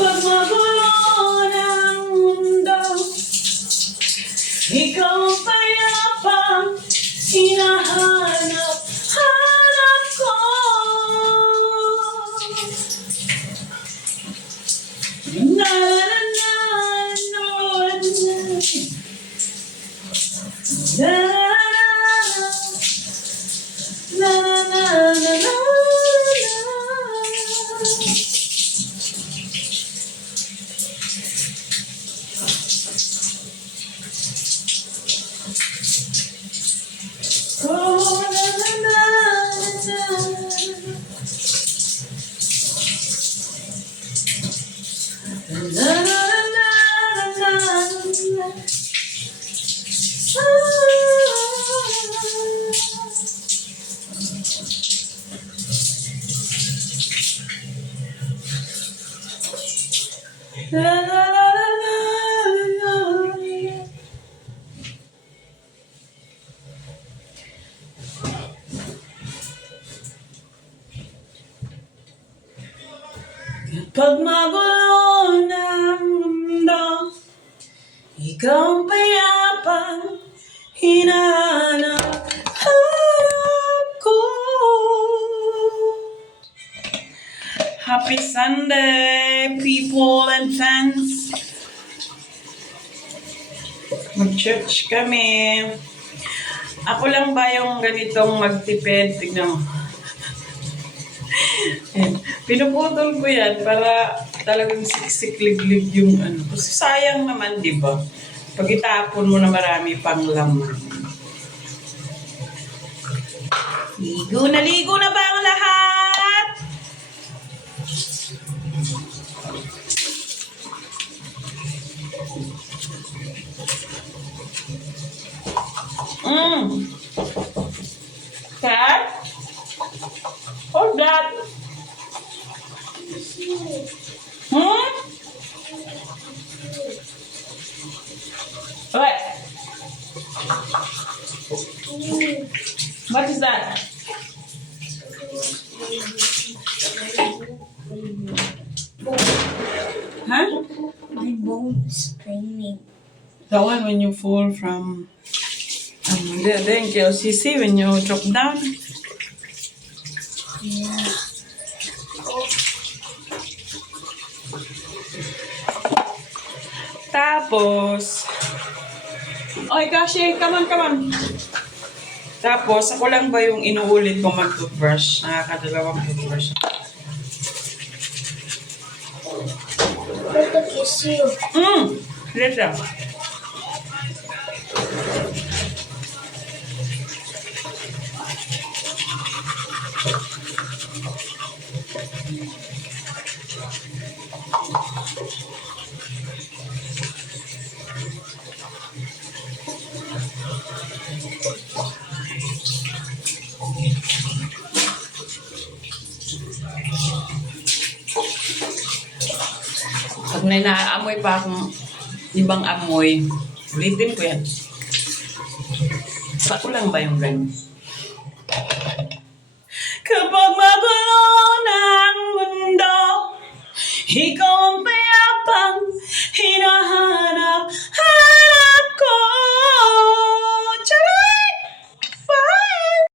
Pag magulo ng mundo, ikaw ang payapang hinahanap ko. Na na na na na na na na na. Oh, na na na na. Na na na na na. La la la la la la. Kapag magulo ng mundo, ikaw ang payapang hinahanap ko. Happy Sunday, people and fans. Mag-church kami. Ako lang ba yung ganitong magtipid? Tignan mo. Pinuputol ko yan para talagang siksik-liglig yung ano. Kasi sayang naman, di ba? Pag itapon mo na marami pang laman. Ligo na ba ang lahat? Cat? What's that? What? What is that? Huh? My bone is paining. The one when you fall from the LCC when you drop down. Yeah. Tapos, oy Kashi, come on. Tapos, ako lang ba yung inuulit ko mag-toothbrush? Nakakadalawang toothbrush. Let me kiss you. Lisa. Pag may naaamoy pa akong ibang amoy, ulitin ko yan. Sa ko lang ba yung ganyan?